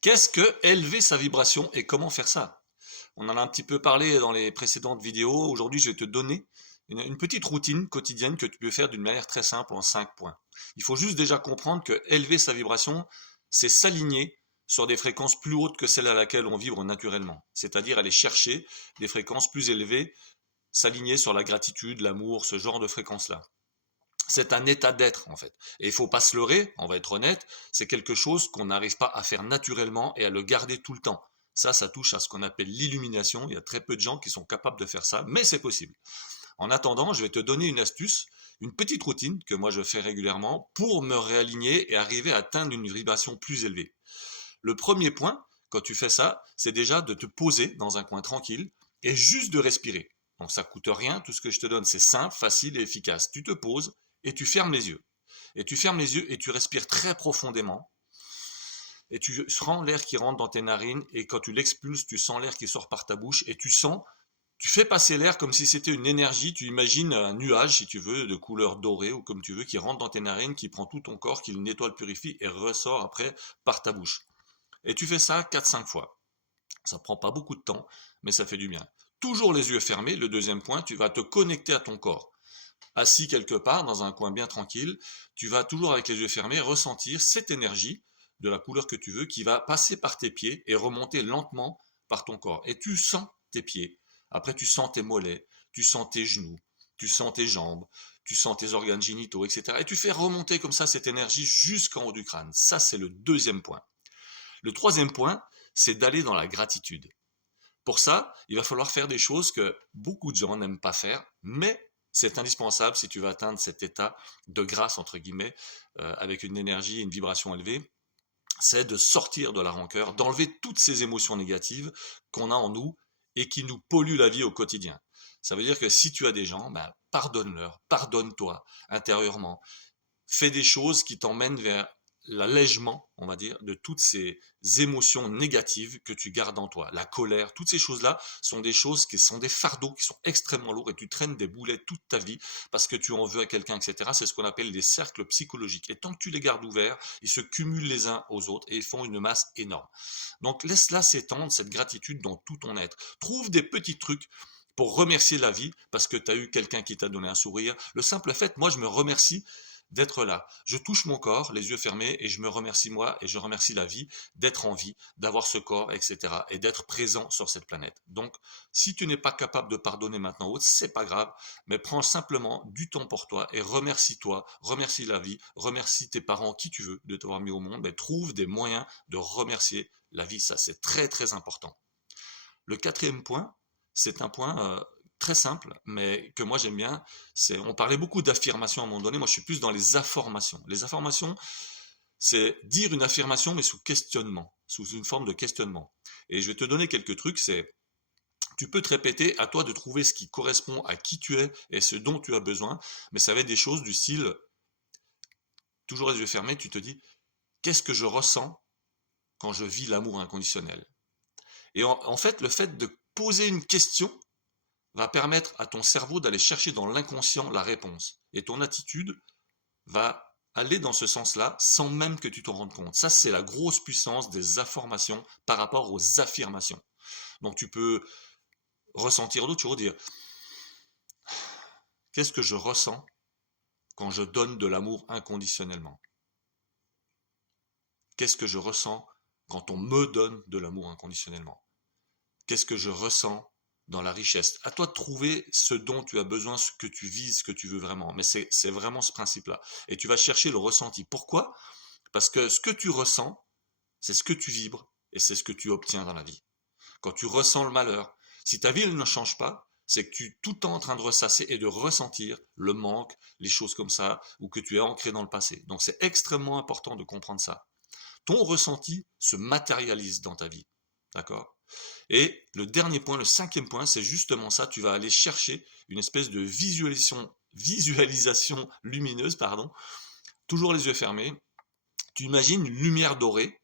Qu'est-ce que élever sa vibration et comment faire ça? On en a un petit peu parlé dans les précédentes vidéos. Aujourd'hui, je vais te donner une petite routine quotidienne que tu peux faire d'une manière très simple en 5 points. Il faut juste déjà comprendre que élever sa vibration, c'est s'aligner sur des fréquences plus hautes que celles à laquelle on vibre naturellement. C'est-à-dire aller chercher des fréquences plus élevées, s'aligner sur la gratitude, l'amour, ce genre de fréquences-là. C'est un état d'être en fait. Et il faut pas se leurrer, on va être honnête, c'est quelque chose qu'on n'arrive pas à faire naturellement et à le garder tout le temps. Ça touche à ce qu'on appelle l'illumination. Il y a très peu de gens qui sont capables de faire ça, mais c'est possible. En attendant, je vais te donner une astuce, une petite routine que moi je fais régulièrement pour me réaligner et arriver à atteindre une vibration plus élevée. Le premier point, quand tu fais ça, c'est déjà de te poser dans un coin tranquille et juste de respirer. Donc ça coûte rien, tout ce que je te donne c'est simple, facile et efficace. Tu te poses et tu fermes les yeux. Et tu fermes les yeux et tu respires très profondément. Et tu sens l'air qui rentre dans tes narines et quand tu l'expulses, tu sens l'air qui sort par ta bouche et tu fais passer l'air comme si c'était une énergie, tu imagines un nuage si tu veux, de couleur dorée ou comme tu veux, qui rentre dans tes narines, qui prend tout ton corps, qui le nettoie, le purifie et ressort après par ta bouche. Et tu fais ça 4-5 fois. Ça prend pas beaucoup de temps, mais ça fait du bien. Toujours les yeux fermés, le deuxième point, tu vas te connecter à ton corps. Assis quelque part, dans un coin bien tranquille, tu vas toujours avec les yeux fermés ressentir cette énergie de la couleur que tu veux qui va passer par tes pieds et remonter lentement par ton corps. Et tu sens tes pieds. Après, tu sens tes mollets, tu sens tes genoux, tu sens tes jambes, tu sens tes organes génitaux, etc. Et tu fais remonter comme ça cette énergie jusqu'en haut du crâne. Ça, c'est le deuxième point. Le troisième point, c'est d'aller dans la gratitude. Pour ça, il va falloir faire des choses que beaucoup de gens n'aiment pas faire, mais c'est indispensable si tu veux atteindre cet état de grâce, entre guillemets, avec une énergie et une vibration élevée, c'est de sortir de la rancœur, d'enlever toutes ces émotions négatives qu'on a en nous et qui nous polluent la vie au quotidien. Ça veut dire que si tu as des gens, ben, pardonne-leur, pardonne-toi intérieurement, fais des choses qui t'emmènent vers l'allègement, on va dire, de toutes ces émotions négatives que tu gardes en toi. La colère, toutes ces choses-là sont des choses qui sont des fardeaux, qui sont extrêmement lourds et tu traînes des boulets toute ta vie parce que tu en veux à quelqu'un, etc. C'est ce qu'on appelle des cercles psychologiques. Et tant que tu les gardes ouverts, ils se cumulent les uns aux autres et ils font une masse énorme. Donc laisse-la s'étendre, cette gratitude dans tout ton être. Trouve des petits trucs pour remercier la vie parce que tu as eu quelqu'un qui t'a donné un sourire. Le simple fait, moi je me remercie d'être là. Je touche mon corps, les yeux fermés, et je me remercie moi, et je remercie la vie d'être en vie, d'avoir ce corps, etc. et d'être présent sur cette planète. Donc, si tu n'es pas capable de pardonner maintenant autre, c'est pas grave, mais prends simplement du temps pour toi et remercie-toi, remercie la vie, remercie tes parents, qui tu veux, de t'avoir mis au monde, mais trouve des moyens de remercier la vie. Ça, c'est très, très important. Le quatrième point, c'est un point très simple, mais que moi j'aime bien. On parlait beaucoup d'affirmations à un moment donné. Moi, je suis plus dans les affirmations. Les affirmations, c'est dire une affirmation, mais sous questionnement, sous une forme de questionnement. Et je vais te donner quelques trucs. Tu peux te répéter, à toi de trouver ce qui correspond à qui tu es et ce dont tu as besoin. Mais ça va être des choses du style, toujours les yeux fermés, tu te dis, qu'est-ce que je ressens quand je vis l'amour inconditionnel? Et en fait, le fait de poser une question va permettre à ton cerveau d'aller chercher dans l'inconscient la réponse. Et ton attitude va aller dans ce sens-là sans même que tu t'en rendes compte. Ça, c'est la grosse puissance des affirmations par rapport aux affirmations. Donc tu peux ressentir d'autres choses, dire qu'est-ce que je ressens quand je donne de l'amour inconditionnellement? Qu'est-ce que je ressens quand on me donne de l'amour inconditionnellement? Qu'est-ce que je ressens dans la richesse? À toi de trouver ce dont tu as besoin, ce que tu vises, ce que tu veux vraiment. Mais c'est vraiment ce principe-là. Et tu vas chercher le ressenti. Pourquoi? Parce que ce que tu ressens, c'est ce que tu vibres et c'est ce que tu obtiens dans la vie. Quand tu ressens le malheur, si ta vie ne change pas, c'est que tu es tout le temps en train de ressasser et de ressentir le manque, les choses comme ça, ou que tu es ancré dans le passé. Donc c'est extrêmement important de comprendre ça. Ton ressenti se matérialise dans ta vie. D'accord? Et le dernier point, le cinquième point, c'est justement ça. Tu vas aller chercher une espèce de visualisation lumineuse, pardon, toujours les yeux fermés. Tu imagines une lumière dorée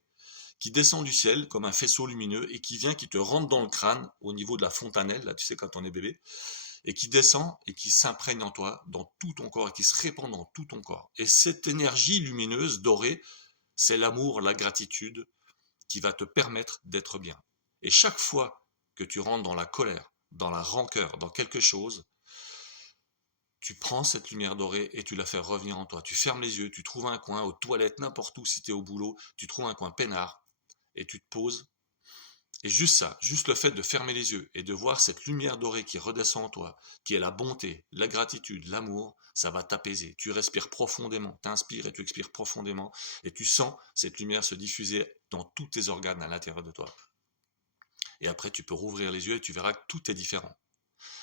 qui descend du ciel comme un faisceau lumineux et qui te rentre dans le crâne au niveau de la fontanelle, là tu sais quand on est bébé, et qui descend et qui s'imprègne en toi, dans tout ton corps et qui se répand dans tout ton corps. Et cette énergie lumineuse dorée, c'est l'amour, la gratitude qui va te permettre d'être bien. Et chaque fois que tu rentres dans la colère, dans la rancœur, dans quelque chose, tu prends cette lumière dorée et tu la fais revenir en toi. Tu fermes les yeux, tu trouves un coin, aux toilettes, n'importe où, si tu es au boulot, tu trouves un coin peinard et tu te poses. Et juste ça, juste le fait de fermer les yeux et de voir cette lumière dorée qui redescend en toi, qui est la bonté, la gratitude, l'amour, ça va t'apaiser. Tu respires profondément, tu inspires et tu expires profondément et tu sens cette lumière se diffuser dans tous tes organes à l'intérieur de toi. Et après, tu peux rouvrir les yeux et tu verras que tout est différent.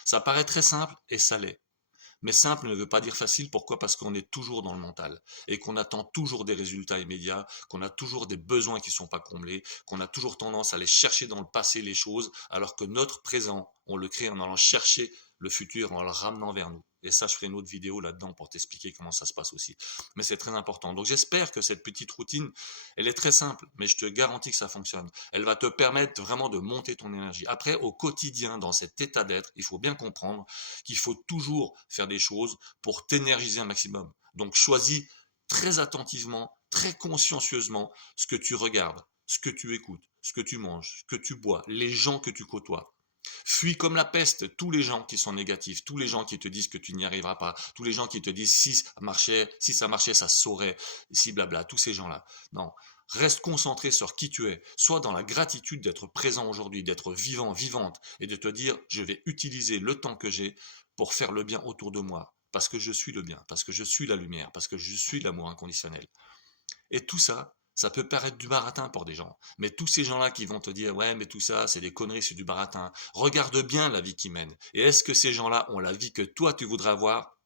Ça paraît très simple et ça l'est. Mais simple ne veut pas dire facile. Pourquoi? Parce qu'on est toujours dans le mental et qu'on attend toujours des résultats immédiats, qu'on a toujours des besoins qui ne sont pas comblés, qu'on a toujours tendance à aller chercher dans le passé les choses, alors que notre présent, on le crée en allant chercher le futur, en le ramenant vers nous. Et ça, je ferai une autre vidéo là-dedans pour t'expliquer comment ça se passe aussi. Mais c'est très important. Donc j'espère que cette petite routine, elle est très simple, mais je te garantis que ça fonctionne. Elle va te permettre vraiment de monter ton énergie. Après, au quotidien, dans cet état d'être, il faut bien comprendre qu'il faut toujours faire des choses pour t'énergiser un maximum. Donc choisis très attentivement, très consciencieusement ce que tu regardes, ce que tu écoutes, ce que tu manges, ce que tu bois, les gens que tu côtoies. Fuis comme la peste tous les gens qui sont négatifs, tous les gens qui te disent que tu n'y arriveras pas, tous les gens qui te disent si ça marchait, ça se saurait, si blabla, tous ces gens-là. Non, reste concentré sur qui tu es. Sois dans la gratitude d'être présent aujourd'hui, d'être vivant, vivante, et de te dire, je vais utiliser le temps que j'ai pour faire le bien autour de moi. Parce que je suis le bien, parce que je suis la lumière, parce que je suis l'amour inconditionnel. Et tout ça, ça peut paraître du baratin pour des gens. Mais tous ces gens-là qui vont te dire, ouais, mais tout ça, c'est des conneries, c'est du baratin. Regarde bien la vie qu'ils mènent. Et est-ce que ces gens-là ont la vie que toi, tu voudrais avoir?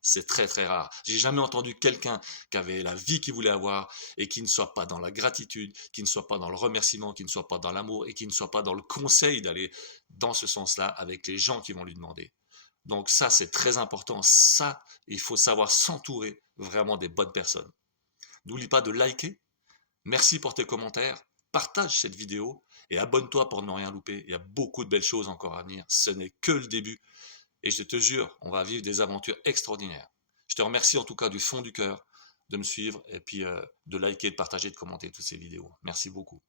C'est très très rare. J'ai jamais entendu quelqu'un qui avait la vie qu'il voulait avoir et qui ne soit pas dans la gratitude, qui ne soit pas dans le remerciement, qui ne soit pas dans l'amour et qui ne soit pas dans le conseil d'aller dans ce sens-là avec les gens qui vont lui demander. Donc ça, c'est très important. Ça, il faut savoir s'entourer vraiment des bonnes personnes. N'oublie pas de liker. Merci pour tes commentaires. Partage cette vidéo et abonne-toi pour ne rien louper. Il y a beaucoup de belles choses encore à venir. Ce n'est que le début. Et je te jure, on va vivre des aventures extraordinaires. Je te remercie en tout cas du fond du cœur de me suivre et puis de liker, de partager, de commenter toutes ces vidéos. Merci beaucoup.